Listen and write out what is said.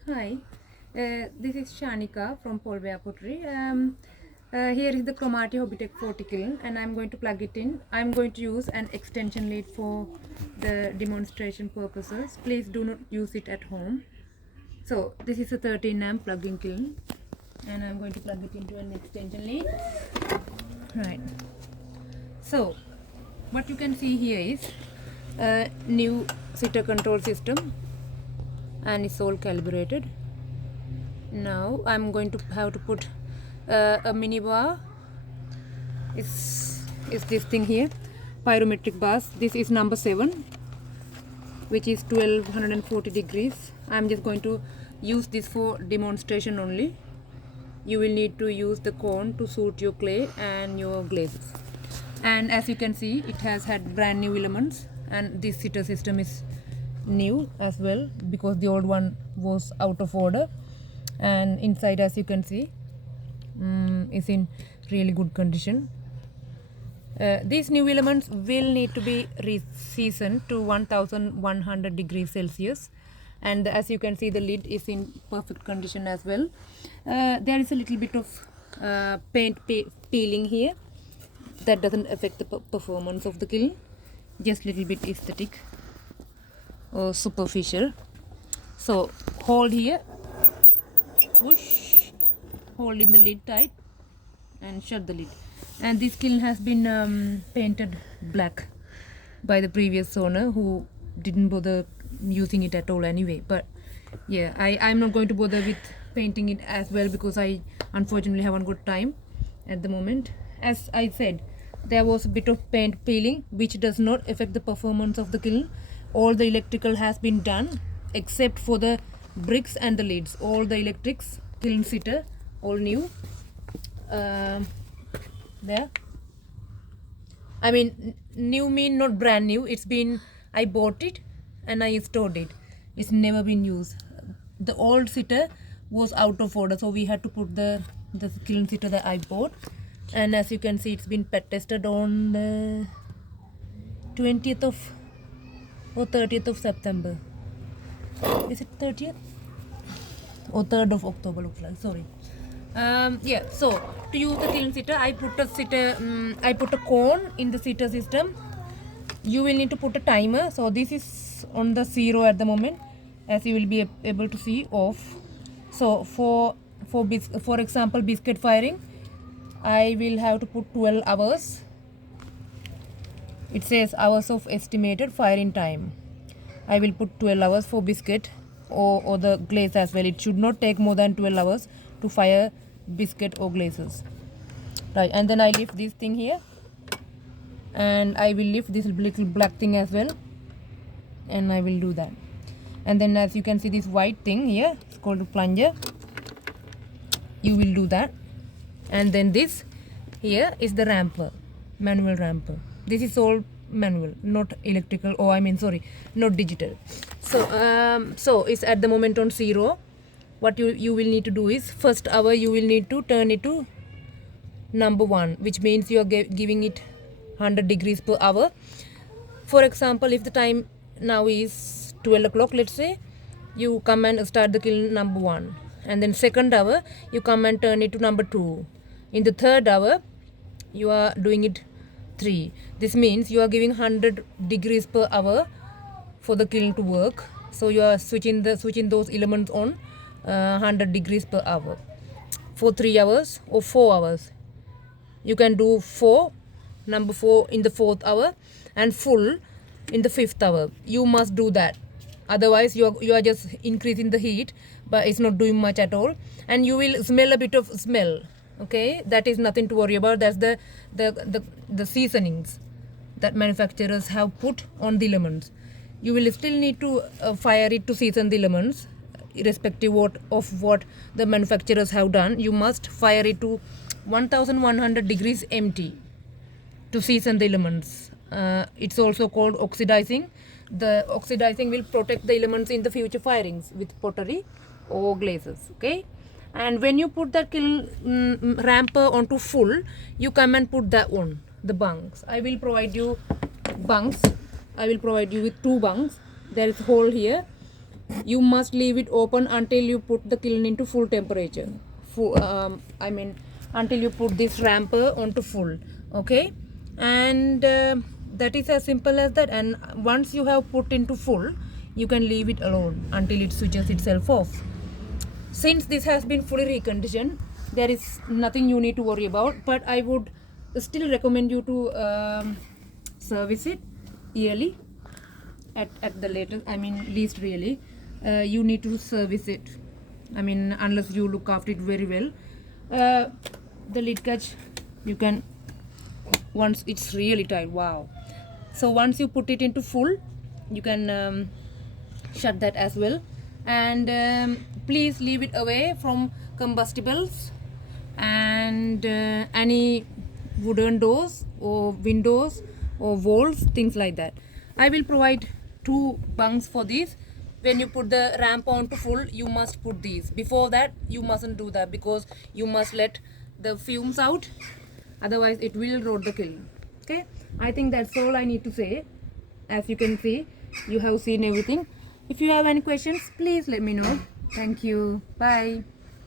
Hi, this is Shanika from Pottery. Here is the Cromartie Hobbytech 40 kiln and I'm going to plug it in. I'm going to use an extension lead for the demonstration purposes. Please do not use it at home. So this is a 13 amp plug-in kiln and I'm going to plug it into an extension lead. Right. So what you can see here is a new sitter control system and it's all calibrated. Now I'm going to have to put a mini bar. Is this thing here, pyrometric bars. This is number 7, which is 1240 degrees. I'm just going to use this for demonstration only. You will need to use the cone to suit your clay and your glazes. And as you can see, it has had brand new elements, and this sitter system is new as well because the old one was out of order. And inside, as you can see, is in really good condition. These new elements will need to be re-seasoned to 1100 degrees Celsius, and as you can see, the lid is in perfect condition as well. There is a little bit of paint peeling here. That doesn't affect the performance of the kiln, just little bit aesthetic or superficial. So hold here, push, hold in the lid tight and shut the lid. And this kiln has been painted black by the previous owner, who didn't bother using it at all anyway. But yeah, I'm not going to bother with painting it as well because I unfortunately haven't got time at the moment. As I said, there was a bit of paint peeling which does not affect the performance of the kiln. All the electrical has been done except for the bricks and the lids. All the electrics, kiln sitter, all new. There, I mean, new mean not brand new. It's been, I bought it and I installed it. It's never been used. The old sitter was out of order, so we had to put the kiln sitter that I bought. And as you can see, it's been pet tested on the 20th of or 30th of September. Is it 30th or 3rd of October? Looks like. Sorry. Yeah. So to use the kiln sitter, I put a cone in the sitter system. You will need to put a timer. So this is on the 0 at the moment, as you will be able to see, off. So for example, biscuit firing, I will have to put 12 hours. It says hours of estimated firing time. I will put 12 hours for biscuit or the glaze as well. It should not take more than 12 hours to fire biscuit or glazes. Right, and then I lift this thing here, and I will lift this little black thing as well, and I will do that. And then as you can see, this white thing here, it's called a plunger. You will do that. And then this here is the ramper, manual ramper. This is all manual, not electrical, not digital. So it's at the moment on 0. What you will need to do is, first hour you will need to turn it to number 1, which means you are giving it 100 degrees per hour. For example, if the time now is 12 o'clock, let's say, you come and start the kiln number 1, and then second hour you come and turn it to number 2. In the third hour you are doing it 3. This means you are giving 100 degrees per hour for the kiln to work. So you are switching those elements on 100 degrees per hour for 3 hours or 4 hours. You can do number 4 in the 4th hour and full in the 5th hour. You must do that. Otherwise you are just increasing the heat, but it's not doing much at all, and you will smell a bit of smell. Okay, that is nothing to worry about. That's the seasonings that manufacturers have put on the lemons. You will still need to fire it to season the lemons, irrespective of what the manufacturers have done. You must fire it to 1100 degrees empty to season the elements. It's also called oxidizing. The oxidizing will protect the elements in the future firings with pottery or glazes. Okay. And when you put that kiln ramper onto full, you come and put that on the bunks. I will provide you bunks. I will provide you with 2 bunks. There is a hole here you must leave it open until you put the kiln into full temperature. Until you put this ramper onto full. Okay, and that is as simple as that. And once you have put into full, you can leave it alone until it switches itself off. Since this has been fully reconditioned, there is nothing you need to worry about, but I would still recommend you to service it yearly at the latest, least really. You need to service it, unless you look after it very well. The lid catch, you can, once it's really tight, wow. So once you put it into full, you can shut that as well. And please leave it away from combustibles and any wooden doors or windows or walls, things like that. I will provide 2 bunks for this. When you put the ramp on to full, you must put these. Before that, you mustn't do that, because you must let the fumes out, otherwise it will rot the kiln. Okay, I think that's all I need to say. As you can see, you have seen everything. If you have any questions, please let me know. Thank you. Bye.